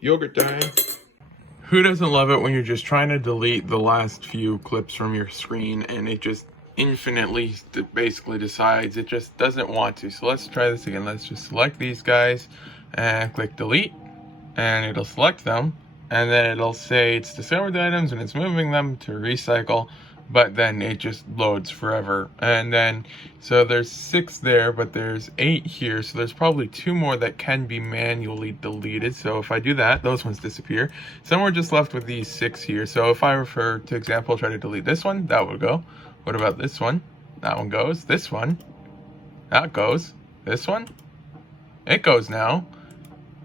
Yogurt time. Who doesn't love it when you're just trying to delete the last few clips from your screen and it just infinitely basically decides it just doesn't want to? So let's try this again. Let's just select these guys and click delete, and it'll select them, and then it'll say it's discovered the items and it's moving them to recycle, but then it just loads forever. And then so there's 6 there, but there's 8 here, so there's probably 2 more that can be manually deleted. So if I do that, those ones disappear. So we're just left with these 6 here. So if I refer to example, try to delete this one, that would go. What about this one? That one goes. This one, that goes. This one, it goes now.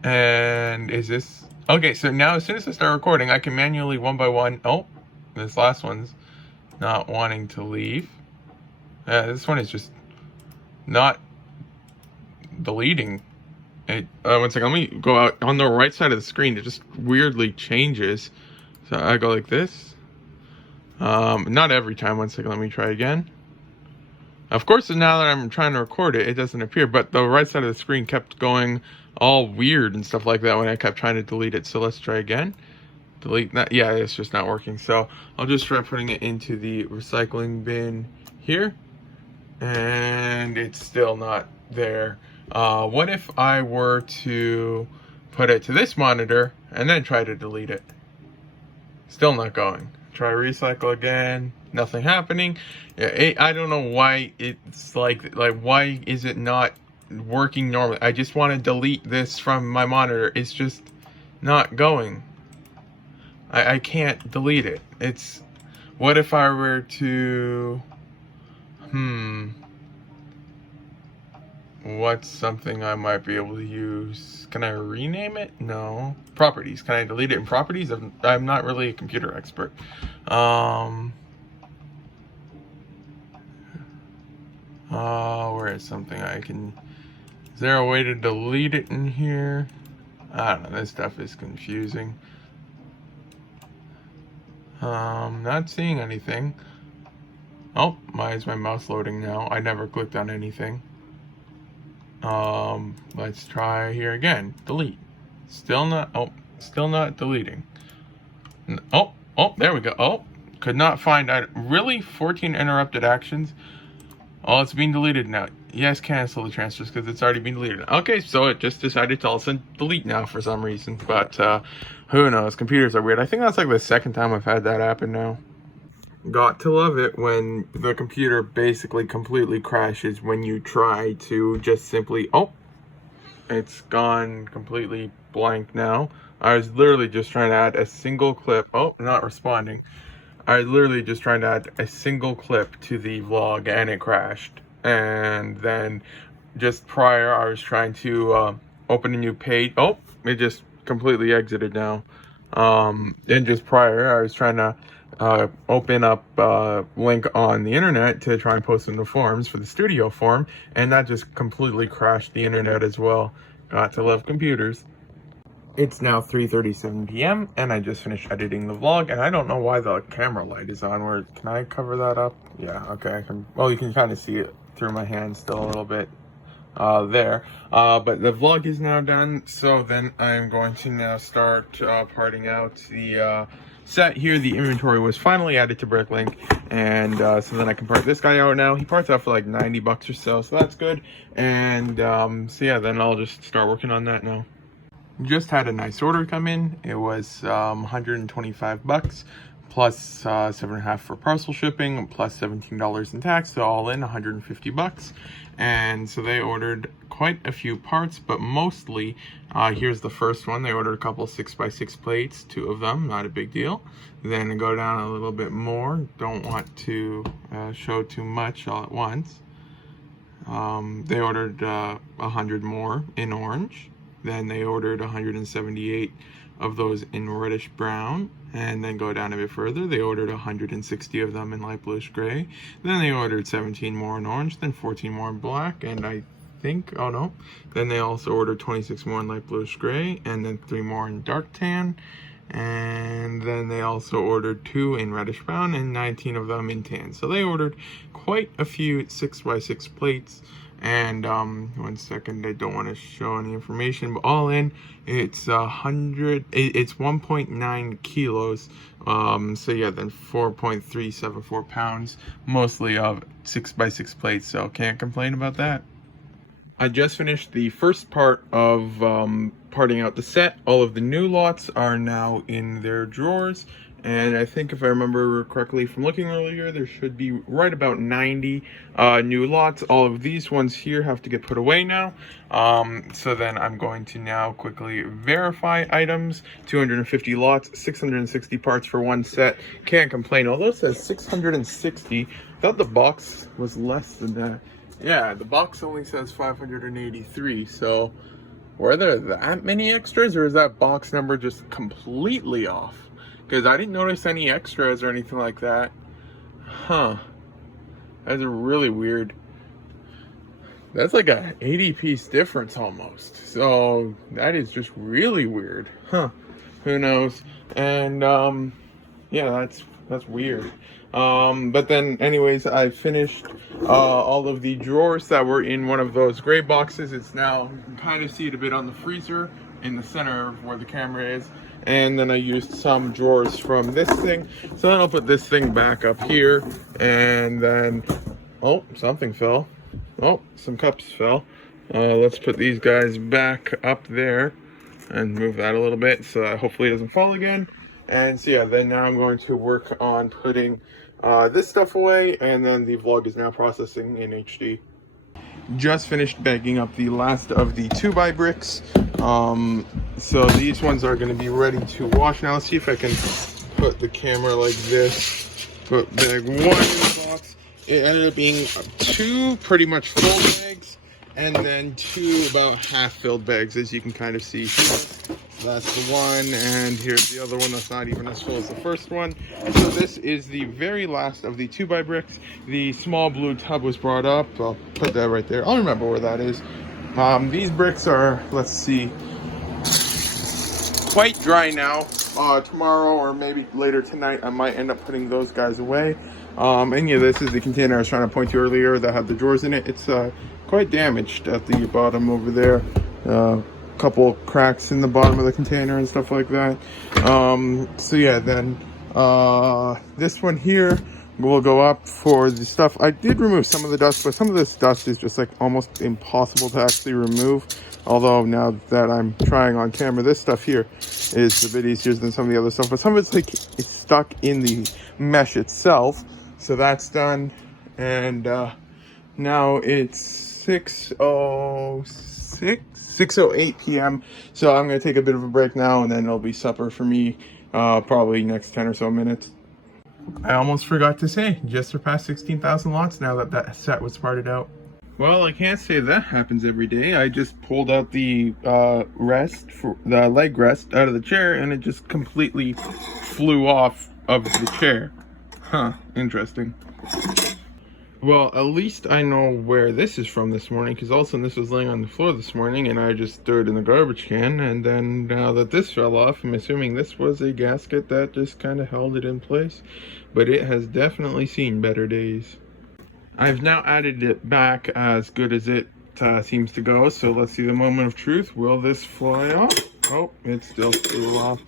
And is this okay? So now as soon as I start recording, I can manually one by one. Oh, this last one's not wanting to leave. This one is just not deleting it. One second, let me go out on the right side of the screen. It just weirdly changes. So I go like this. Not every time. One second, let me try again. Of course, now that I'm trying to record it, it doesn't appear, but the right side of the screen kept going all weird and stuff like that when I kept trying to delete it. So let's try again. Delete that. Yeah, it's just not working. So I'll just try putting it into the recycling bin here, and it's still not there. What if I were to put it to this monitor and then try to delete it? Still not going. Try recycle again. Nothing happening. I don't know why it's like why is it not working normally? I just want to delete this from my monitor. It's just not going. I can't delete it. It's, what if I were to, what's something I might be able to use? Can I rename it? No. Properties. Can I delete it in properties? I'm not really a computer expert. Where is something I can, is there a way to delete it in here? I don't know, this stuff is confusing. Not seeing anything. Oh, why is my mouse loading now? I never clicked on anything. Let's try here again. Delete. Still not deleting. Oh, there we go. Oh, could not find really 14 interrupted actions. Oh, it's being deleted now. Yes, cancel the transfers because it's already been deleted. Okay, so it just decided to also delete now for some reason. But who knows? Computers are weird. I think that's like the second time I've had that happen now. Got to love it when the computer basically completely crashes when you try to just simply, oh, it's gone completely blank now. I was literally just trying to add a single clip. Oh, not responding. I was literally just trying to add a single clip to the vlog and it crashed. And then just prior, I was trying to open a new page. Oh, it just completely exited now. And just prior, I was trying to open up a link on the internet to try and post in the forums for the studio form, and that just completely crashed the internet as well. Got to love computers. It's now 3:37 p.m. and I just finished editing the vlog, and I don't know why the camera light is on. Where, can I cover that up? Yeah, okay, I can. Well, you can kind of see it through my hand still a little bit there. But the vlog is now done, so then I'm going to now start parting out the set here. The inventory was finally added to Bricklink, and so then I can part this guy out now. He parts out for like 90 bucks or so that's good. And so yeah, then I'll just start working on that now. Just had a nice order come in. It was 125 bucks plus 7.5 for parcel shipping, plus $17 in tax, so all in 150 bucks. And so they ordered quite a few parts, but mostly, here's the first one. They ordered a couple 6x6 plates, 2 of them, not a big deal. Then go down a little bit more. Don't want to show too much all at once. They ordered 100 more in orange. Then they ordered 178 of those in reddish brown, and then go down a bit further. They ordered 160 of them in light bluish gray. Then they ordered 17 more in orange, then 14 more in black, and I think, oh no. Then they also ordered 26 more in light bluish gray, and then 3 more in dark tan. And then they also ordered 2 in reddish brown and 19 of them in tan. So they ordered quite a few 6x6 plates. And 1 second, I don't want to show any information, but all in, it's 1.9 kilos. So yeah, then 4.374 pounds, mostly of 6x6 plates. So can't complain about that. I just finished the first part of parting out the set. All of the new lots are now in their drawers, and I think if I remember correctly from looking earlier, there should be right about 90 new lots. All of these ones here have to get put away now. So then I'm going to now quickly verify items. 250 lots, 660 parts for one set. Can't complain, although it says 660. I thought the box was less than that. Yeah, the box only says 583, so were there that many extras, or is that box number just completely off? Because I didn't notice any extras or anything like that. Huh. That's really weird. That's like a 80-piece difference almost. So that is just really weird. Huh. Who knows? And yeah, that's weird. But then anyways, I finished all of the drawers that were in one of those gray boxes. It's now, you can kind of see it a bit on the freezer in the center of where the camera is. And then I used some drawers from this thing. So then I'll put this thing back up here, and then, oh, something fell. Oh, some cups fell. Let's put these guys back up there and move that a little bit so that hopefully it doesn't fall again. And so yeah, then now I'm going to work on putting this stuff away, and then the vlog is now processing in HD. Just finished bagging up the last of the 2x bricks. So these ones are going to be ready to wash now. Let's see if I can put the camera like this. Put bag 1 in the box. It ended up being 2 pretty much full bags, and then 2 about half filled bags, as you can kind of see here. That's the one, and here's the other one that's not even as full as the first one. So this is the very last of the 2x bricks. The small blue tub was brought up. I'll put that right there. I'll remember where that is. These bricks are, let's see, quite dry now. Tomorrow or maybe later tonight, I might end up putting those guys away. And yeah, this is the container I was trying to point to earlier that had the drawers in it. It's quite damaged at the bottom over there. Couple cracks in the bottom of the container and stuff like that. So yeah, then this one here will go up for the stuff. I did remove some of the dust, but some of this dust is just like almost impossible to actually remove. Although now that I'm trying on camera, this stuff here is a bit easier than some of the other stuff, but some of it's like it's stuck in the mesh itself. So that's done, and now it's 6:08 p.m. So I'm going to take a bit of a break now, and then it'll be supper for me probably next 10 or so minutes. I almost forgot to say, just surpassed 16,000 lots now that that set was parted out. Well, I can't say that happens every day. I just pulled out the leg rest out of the chair, and it just completely flew off of the chair. Huh, interesting. Well, at least I know where this is from this morning, because all of a sudden this was laying on the floor this morning, and I just threw it in the garbage can, and then now that this fell off, I'm assuming this was a gasket that just kind of held it in place, but it has definitely seen better days. I've now added it back as good as it seems to go, so let's see the moment of truth. Will this fly off? Oh, it still flew off.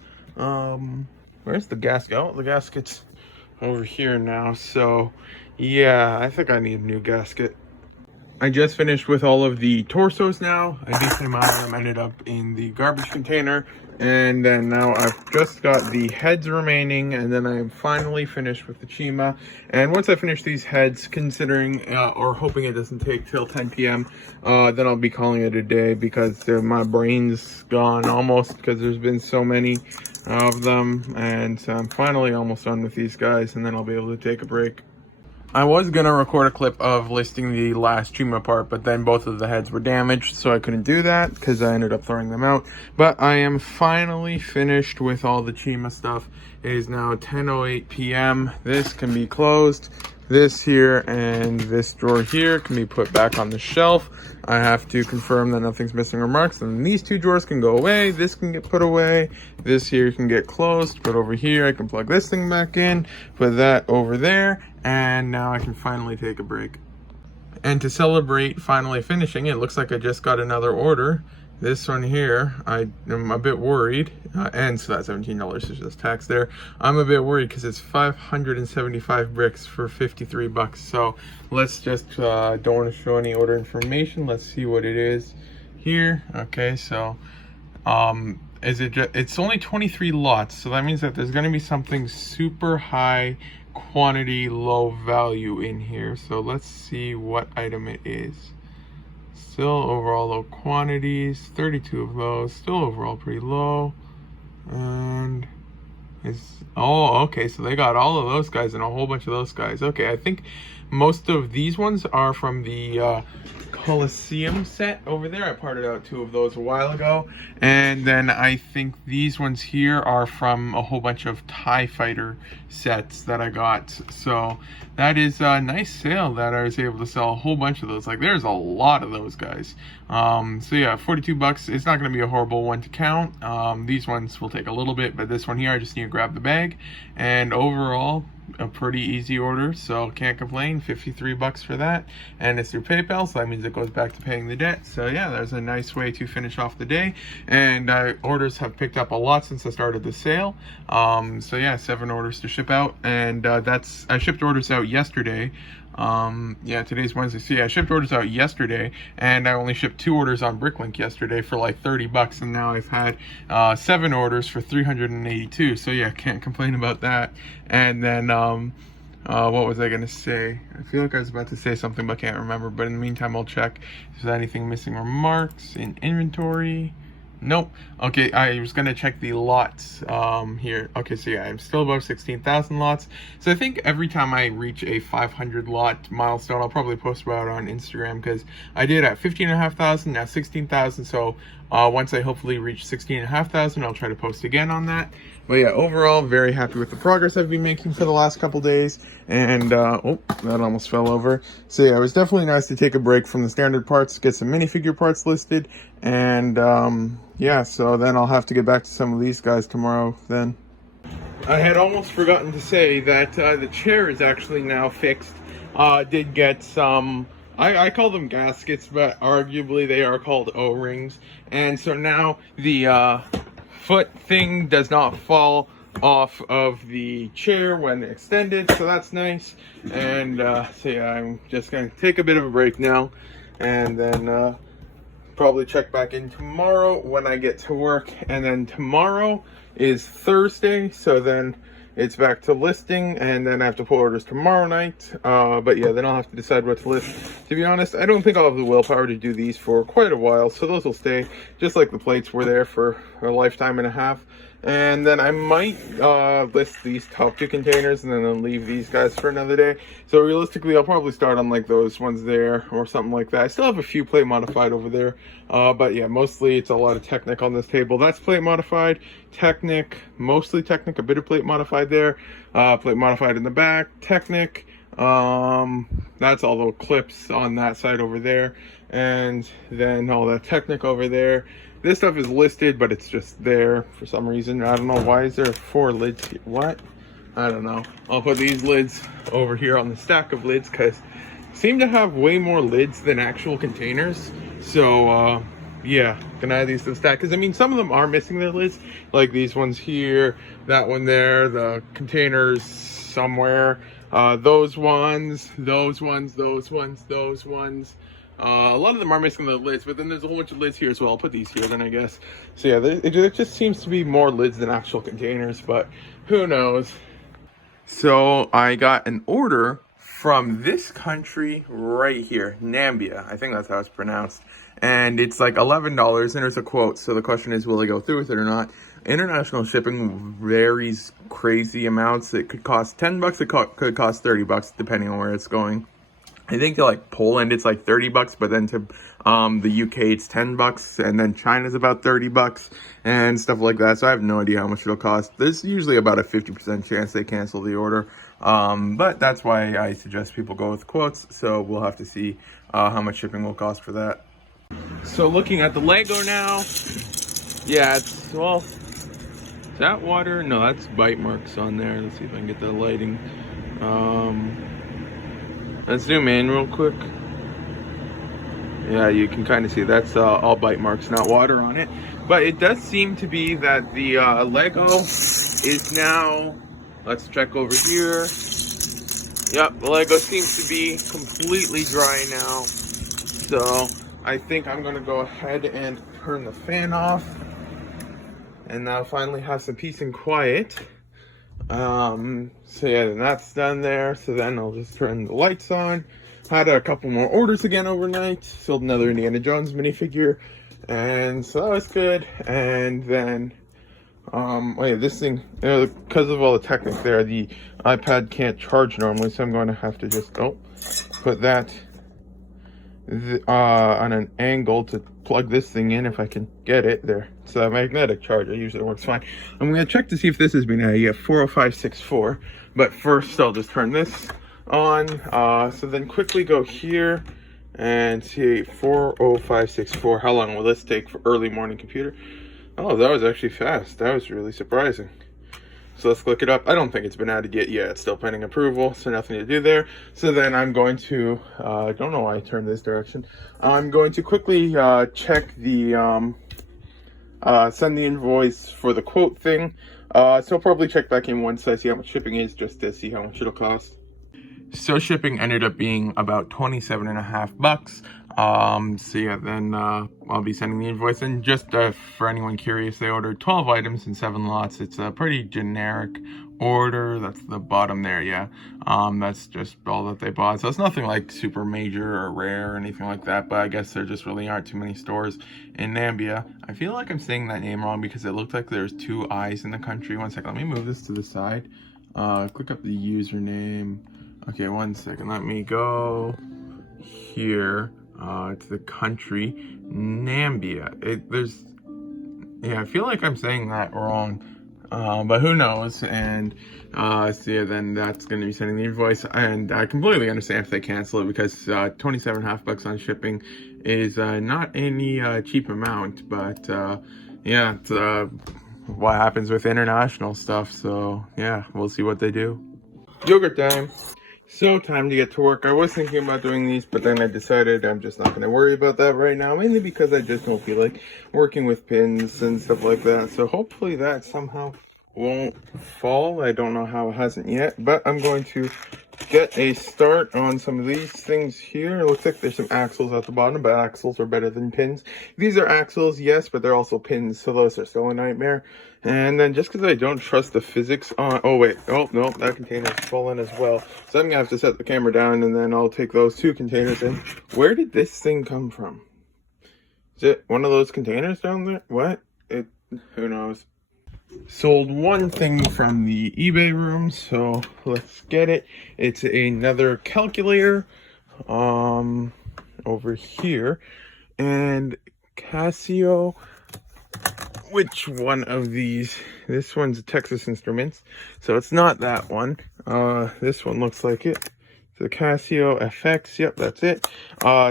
Where's the gasket? Oh, the gasket's over here now, so yeah, I think I need a new gasket. I just finished with all of the torsos now. A decent amount of them ended up in the garbage container. And then now I've just got the heads remaining, and then I am finally finished with the Chima. And once I finish these heads, considering or hoping it doesn't take till 10 p.m., then I'll be calling it a day, because my brain's gone almost, because there's been so many of them. And so I'm finally almost done with these guys, and then I'll be able to take a break. I was going to record a clip of listing the last Chima part, but then both of the heads were damaged, so I couldn't do that because I ended up throwing them out. But I am finally finished with all the Chima stuff. It is now 10:08 p.m. This can be closed. This here and this drawer here can be put back on the shelf. I have to confirm that nothing's missing or marks. And these two drawers can go away. This can get put away. This here can get closed. But over here, I can plug this thing back in. Put that over there. And now I can finally take a break. And to celebrate finally finishing, it looks like I just got another order. This one here, I am a bit worried, and so that's $17 is just tax there. I'm a bit worried because it's 575 bricks for 53 bucks. So let's just, don't want to show any order information. Let's see what it is here. Okay, so it's only 23 lots, so that means that there's going to be something super high quantity, low value in here. So let's see what item it is. Still overall low quantities, 32 of those, still overall pretty low. And oh, okay, so they got all of those guys and a whole bunch of those guys. Okay, I think most of these ones are from the Coliseum set over there. I parted out 2 of those a while ago. And then I think these ones here are from a whole bunch of TIE Fighter sets that I got. So that is a nice sale that I was able to sell a whole bunch of those. Like, there's a lot of those guys. So yeah, 42 bucks. It's not going to be a horrible one to count. These ones will take a little bit, but this one here, I just need to grab the bag. And overall, a pretty easy order, so can't complain. 53 bucks for that, and it's through PayPal, so that means it goes back to paying the debt. So yeah, there's a nice way to finish off the day, and orders have picked up a lot since I started the sale. So yeah, 7 orders to ship out, and I shipped orders out yesterday. Yeah, today's Wednesday. So yeah, I shipped orders out yesterday, and I only shipped 2 orders on Bricklink yesterday for like 30 bucks, and now I've had 7 orders for 382. So yeah, can't complain about that. And then what was I gonna say? I feel like I was about to say something, but can't remember. But in the meantime, I'll check if there's anything missing remarks in inventory. Nope. Okay, I was gonna check the lots here. Okay, so yeah, I'm still above 16,000 lots. So I think every time I reach a 500 lot milestone, I'll probably post about it on Instagram, because I did at 15,500, now 16,000. So once I hopefully reach 16,500, I'll try to post again on that. But yeah, overall, very happy with the progress I've been making for the last couple days. And, oh, that almost fell over. So yeah, it was definitely nice to take a break from the standard parts, get some minifigure parts listed. And, yeah, so then I'll have to get back to some of these guys tomorrow then. I had almost forgotten to say that the chair is actually now fixed. Did get some, I call them gaskets, but arguably they are called O-rings. And so now the foot thing does not fall off of the chair when extended, so that's nice. And so yeah, I'm just gonna take a bit of a break now, and then probably check back in tomorrow when I get to work. And then tomorrow is Thursday, so then it's back to listing, and then I have to pull orders tomorrow night. But yeah, then I'll have to decide what to list. To be honest, I don't think I'll have the willpower to do these for quite a while, so those will stay, just like the plates were there for a lifetime and a half. And then I might list these top 2 containers, and then I'll leave these guys for another day. So realistically, I'll probably start on like those ones there or something like that. I still have a few plate modified over there, but yeah, mostly it's a lot of Technic on this table. That's plate modified, Technic, mostly Technic, a bit of plate modified there, plate modified in the back, Technic. That's all the clips on that side over there, and then all the Technic over there. This stuff is listed, but it's just there for some reason. I don't know, why is there 4 lids here? What? I don't know. I'll put these lids over here on the stack of lids, because seem to have way more lids than actual containers. So yeah, gonna add these to the stack, because I mean, some of them are missing their lids, like these ones here, that one there, the containers somewhere, those ones, those ones, those ones, those ones. A lot of them are missing the lids, but then there's a whole bunch of lids here as well. I'll put these here then, I guess. So yeah, there just seems to be more lids than actual containers, but who knows. So I got an order from this country right here, Nambia. I think that's how it's pronounced. And it's like $11, and there's a quote. So the question is, will I go through with it or not? International shipping varies crazy amounts. It could cost 10 bucks, it could cost 30 bucks, depending on where it's going. I think to like Poland it's like 30 bucks, but then to the UK it's 10 bucks, and then China's about 30 bucks and stuff like that. So I have no idea how much it'll cost. There's usually about a 50% chance they cancel the order. But that's why I suggest people go with quotes. So we'll have to see how much shipping will cost for that. So looking at the Lego now, yeah, it's, well, is that water? No, that's bite marks on there. Let's see if I can get the lighting. Let's zoom in real quick. Yeah, you can kind of see that's all bite marks, not water on it. But it does seem to be that the Lego is now, let's check over here. Yep, the Lego seems to be completely dry now. So I think I'm gonna go ahead and turn the fan off. And now finally have some peace and quiet. So yeah, then that's done there. So then I'll just turn the lights on. Had a couple more orders again overnight. Sold another Indiana Jones minifigure, and so that was good. And then, wait, this thing, because of all the technique there, the iPad can't charge normally, so I'm going to have to just put that on an angle to plug this thing in if I can get it there. It's a magnetic charger, usually works fine. I'm going to check to see if this has been a 40564, but first I'll just turn this on. So then quickly go here and see 40564. How long will this take for early morning computer? Oh, that was actually fast. That was really surprising. So let's click it up. I don't think it's been added yet. Yeah, it's still pending approval, so nothing to do there. So then I'm going to, I don't know why I turned this direction. I'm going to quickly check the, send the invoice for the quote thing. So I'll probably check back in once I see how much shipping is, just to see how much it'll cost. So shipping ended up being about $27.50. So yeah, then I'll be sending the invoice. And just for anyone curious, they ordered 12 items in 7 lots. It's a pretty generic order. That's the bottom there, yeah. That's just all that they bought. So it's nothing like super major or rare or anything like that, but I guess there just really aren't too many stores in Nambia. I feel like I'm saying that name wrong because it looked like there's 2 I's in the country. One second, let me move this to the side. Click up the username. Okay, one second. Let me go here to the country, Nambia. Yeah, I feel like I'm saying that wrong, but who knows? And so yeah, then that's going to be sending the invoice, and I completely understand if they cancel it because $27.50 on shipping is not any cheap amount. But yeah, it's what happens with international stuff. So yeah, we'll see what they do. Yogurt time. So time to get to work. I was thinking about doing these, but then I decided I'm just not going to worry about that right now, mainly because I just don't feel like working with pins and stuff like that. So hopefully that somehow won't fall. I don't know how it hasn't yet, but I'm going to get a start on some of these things here. It looks like there's some axles at the bottom, but axles are better than pins. These are axles, yes, but they're also pins, so those are still a nightmare. And then just because I don't trust the physics on, oh wait, oh no, that container's fallen as well. So I'm gonna have to set the camera down, and then I'll take those 2 containers in. Where did this thing come from? Is it one of those containers down there? What? Who knows? Sold one thing from the eBay room, so let's get it. It's another calculator over here, and Casio. Which one of these? This one's a Texas Instruments, so it's not that one. This one looks like it. The Casio FX, yep, that's it.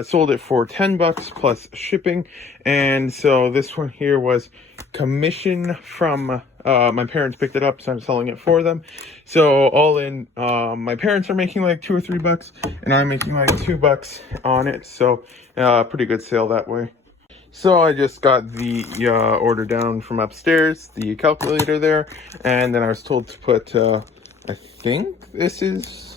Sold it for $10 plus shipping, and so this one here was commission from my parents picked it up, so I'm selling it for them. So all in, my parents are making like $2 or $3, and I'm making like $2 on it. So pretty good sale that way. So I just got the order down from upstairs, the calculator there, and then I was told to put, I think this is,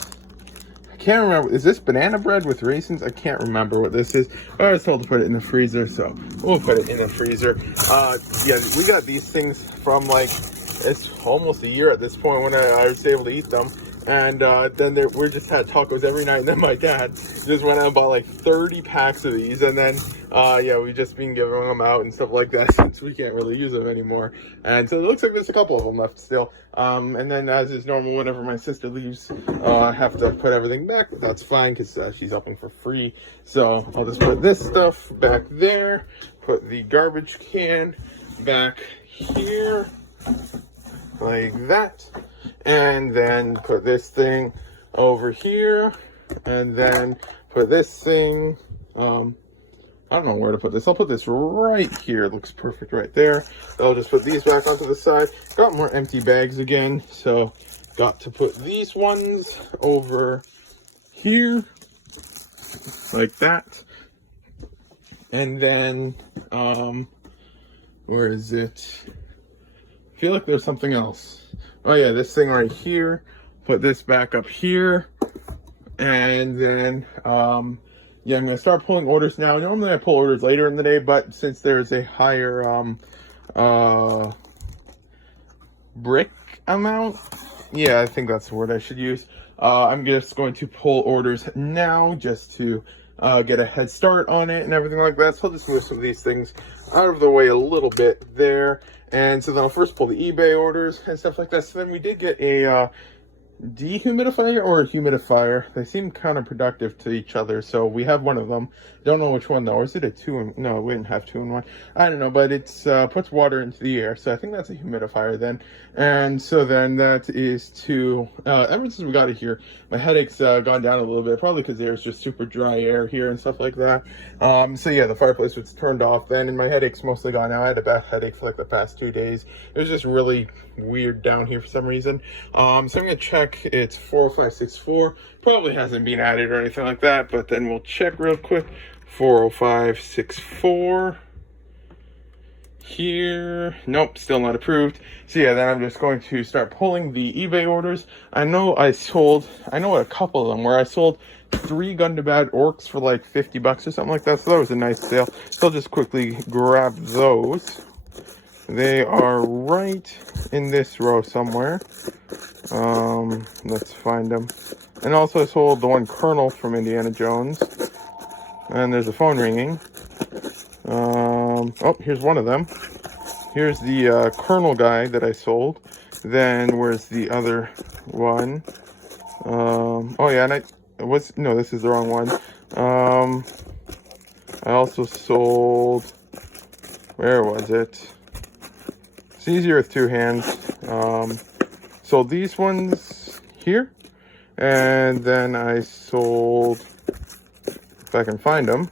I can't remember, is this banana bread with raisins? I can't remember what this is, but I was told to put it in the freezer, so we'll put it in the freezer. Yeah, we got these things from like, it's almost a year at this point when I was able to eat them. And then we just had tacos every night, and then my dad just went out and bought like 30 packs of these, and then yeah, we've just been giving them out and stuff like that since we can't really use them anymore. And so it looks like there's a couple of them left still. And then as is normal, whenever my sister leaves, I have to put everything back, but that's fine because she's helping for free. So I'll just put this stuff back there, put the garbage can back here, like that. And then put this thing over here, and then put this thing, I don't know where to put this. I'll put this right here. It looks perfect right there. I'll just put these back onto the side. Got more empty bags again, so got to put these ones over here, like that. And then, where is it? I feel like there's something else. Oh yeah, this thing right here. Put this back up here. And then, yeah, I'm gonna start pulling orders now. Normally I pull orders later in the day, but since there's a higher, brick amount, yeah, I think that's the word I should use. I'm just going to pull orders now just to get a head start on it and everything like that. So I'll just move some of these things out of the way a little bit there. And so then I'll first pull the eBay orders and stuff like that. So then we did get a dehumidifier or a humidifier. They seem counterproductive to each other, so we have one of them. Don't know which one though. Or is it a no, we didn't have 2-in-1. I don't know, but it's puts water into the air, so I think that's a humidifier then. And so then that is to ever since we got it here, my headache's gone down a little bit, probably because there's just super dry air here and stuff like that. So yeah, the fireplace was turned off then, and my headache's mostly gone now. I had a bad headache for like the past 2 days. It was just really weird down here for some reason. So I'm gonna check. It's 40564. Probably hasn't been added or anything like that, but then we'll check real quick. 40564 here. Nope, still not approved. So yeah, then I'm just going to start pulling the eBay orders. I know a couple of them where I sold 3 Gundabad orcs for like $50 or something like that. So that was a nice sale. So I'll just quickly grab those. They are right in this row somewhere. Let's find them. And also I sold the one Colonel from Indiana Jones. And there's a phone ringing. Oh, here's one of them. Here's the Colonel guy that I sold. Then where's the other one? Oh yeah, and no, this is the wrong one. I also sold, where was it? It's easier with 2 hands. Sold these ones here. And then I sold, if I can find them,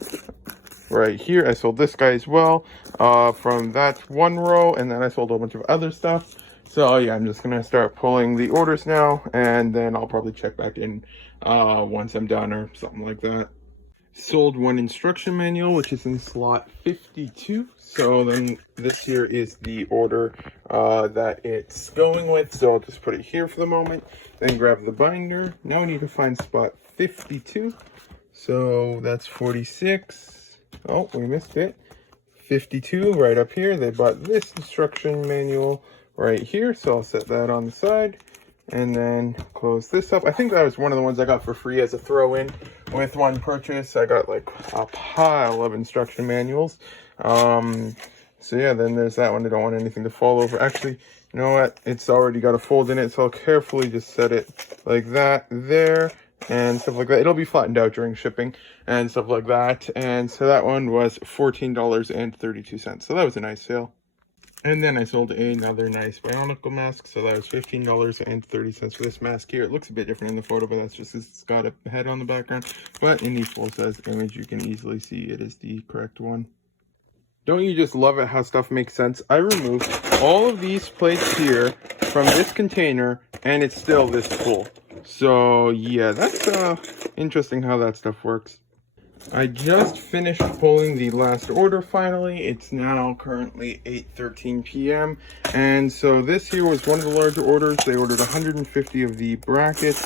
right here. I sold this guy as well from that one row, and then I sold a whole bunch of other stuff. So yeah, I'm just gonna start pulling the orders now, and then I'll probably check back in once I'm done or something like that. Sold one instruction manual, which is in slot 52. So then this here is the order that it's going with. So I'll just put it here for the moment, then grab the binder. Now I need to find spot 52. So that's 46. Oh, we missed it. 52 right up here. They bought this instruction manual right here. So I'll set that on the side and then close this up. I think that was one of the ones I got for free as a throw-in with one purchase. I got like a pile of instruction manuals. So yeah, then there's that one. I don't want anything to fall over. Actually, you know what? It's already got a fold in it. So I'll carefully just set it like that there. And stuff like that. It'll be flattened out during shipping and stuff like that. And so that one was $14.32. So that was a nice sale. And then I sold another nice Bionicle mask. So that was $15.30 for this mask here. It looks a bit different in the photo, but that's just because it's got a head on the background. But in the full-size image, you can easily see it is the correct one. Don't you just love it how stuff makes sense? I removed all of these plates here from this container, and it's still this full. So yeah, that's interesting how that stuff works. I just finished pulling the last order finally. It's now currently 8:13 p.m. And so this here was one of the larger orders. They ordered 150 of the brackets.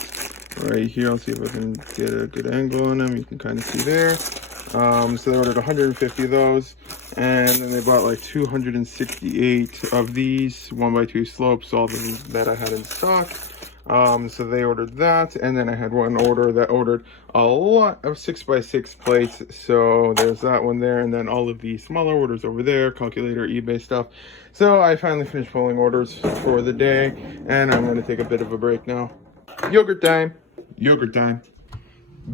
Right here, I'll see if I can get a good angle on them. You can kind of see there. So they ordered 150 of those. And then they bought like 268 of these 1x2 slopes, all of them that I had in stock. So they ordered that, and then I had one order that ordered a lot of 6x6 plates. So there's that one there, and then all of the smaller orders over there, calculator, eBay stuff. So I finally finished pulling orders for the day, and I'm going to take a bit of a break now. Yogurt time. Yogurt time.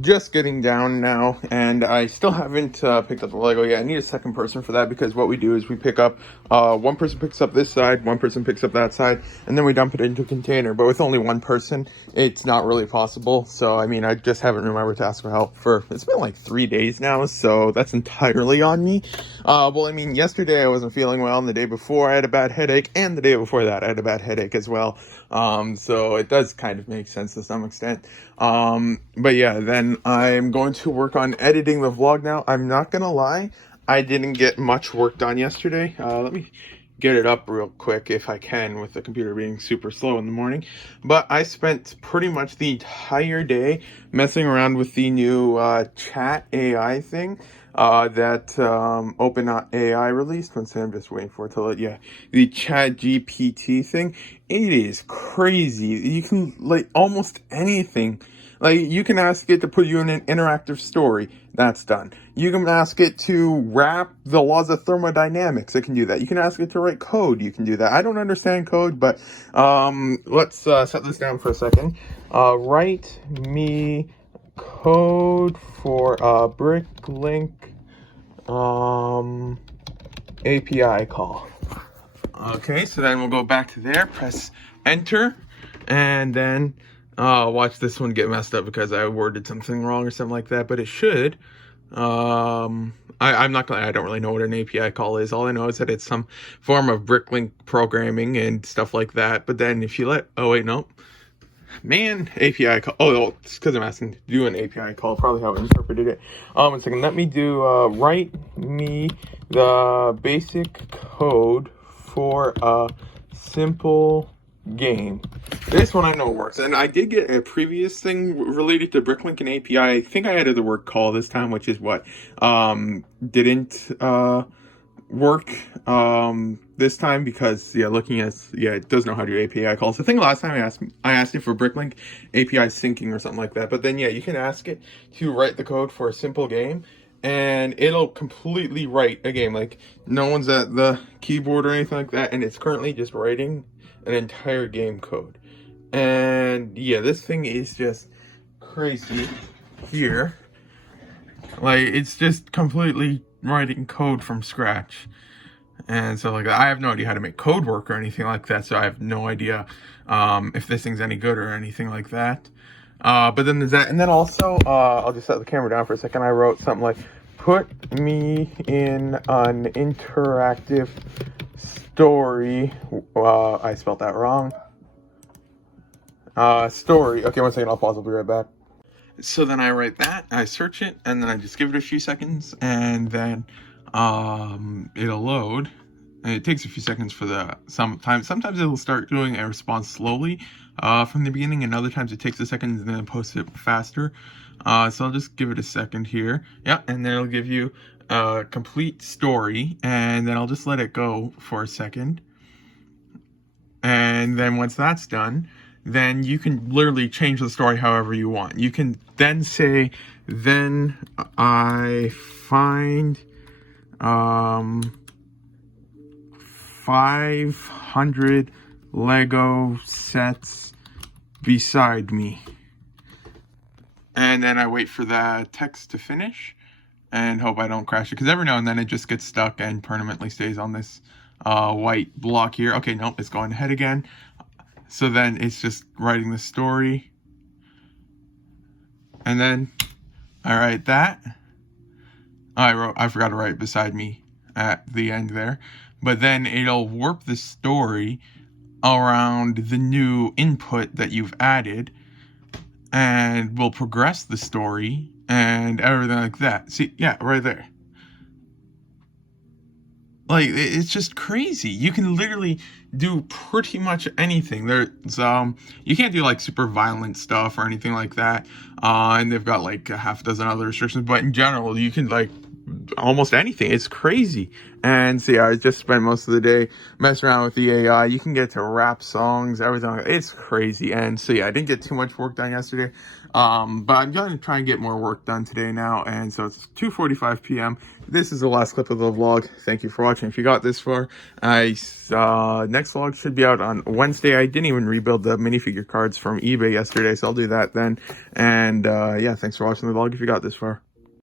Just getting down now, and I still haven't picked up the Lego yet. I need a second person for that, because what we do is we pick up, one person picks up this side, one person picks up that side, and then we dump it into a container. But with only one person, it's not really possible. So, I mean, I just haven't remembered to ask for help it's been like 3 days now, so that's entirely on me. Well, I mean, yesterday I wasn't feeling well, and the day before I had a bad headache, and the day before that I had a bad headache as well. So it does kind of make sense to some extent. But yeah, then I'm going to work on editing the vlog now. I'm not gonna lie, I didn't get much work done yesterday. Let me get it up real quick if I can, with the computer being super slow in the morning. But I spent pretty much the entire day messing around with the new chat AI thing that OpenAI released. One second, I'm just waiting for it to let, yeah, the ChatGPT thing. It is crazy. You can, like, almost anything. Like, you can ask it to put you in an interactive story. That's done. You can ask it to rap the laws of thermodynamics. It can do that. You can ask it to write code. You can do that. I don't understand code, but let's set this down for a second. Write me code for Bricklink API call. Okay, so then we'll go back to there, press enter, and then watch this one get messed up because I worded something wrong or something like that, but it should. I'm not gonna, I don't really know what an API call is. All I know is that it's some form of Bricklink programming and stuff like that. But then if you oh wait, no. Man, API call. Oh, it's because I'm asking to do an API call. Probably how I interpreted it. One second. Let me do, write me the basic code for a simple game. This one I know works, and I did get a previous thing related to Bricklink and API. I think I added the word call this time, which is what didn't work this time, because looking at, it does know how to do API calls. I think last time I asked it for Bricklink API syncing or something like that, but then you can ask it to write the code for a simple game, and it'll completely write a game. Like, no one's at the keyboard or anything like that, and it's currently just writing an entire game code. And this thing is just crazy here. Like, it's just completely writing code from scratch. And so, like, I have no idea how to make code work or anything like that, so I have no idea if this thing's any good or anything like that. But then there's that, and then also, I'll just set the camera down for a second. I wrote something like, put me in an interactive story. I spelled that wrong. Story. Okay, one second, I'll pause, I'll be right back. So then I write that, I search it, and then I just give it a few seconds, and then it'll load. And it takes a few seconds for sometimes it'll start doing a response slowly from the beginning, and other times it takes a second and then it posts it faster. So I'll just give it a second here. Yeah, and then it'll give you a complete story, and then I'll just let it go for a second. And then once that's done, then you can literally change the story however you want. You can then say, then I find 500 Lego sets beside me. And then I wait for the text to finish and hope I don't crash it, because every now and then it just gets stuck and permanently stays on this white block here. Okay, nope, it's going ahead again. So then it's just writing the story. And then I write that. I forgot to write beside me at the end there. But then it'll warp the story around the new input that you've added, and will progress the story and everything like that. See, yeah, right there. Like, it's just crazy. You can literally do pretty much anything. There's you can't do like super violent stuff or anything like that. And they've got like a half dozen other restrictions, but in general, you can like almost anything. It's crazy. And so I just spent most of the day messing around with the AI. You can get to rap songs, everything. It's crazy. And so I didn't get too much work done yesterday. But I'm going to try and get more work done today now. And so it's 2:45 p.m. This is the last clip of the vlog. Thank you for watching. If you got this far, next vlog should be out on Wednesday. I didn't even rebuild the minifigure cards from eBay yesterday, so I'll do that then. And thanks for watching the vlog if you got this far.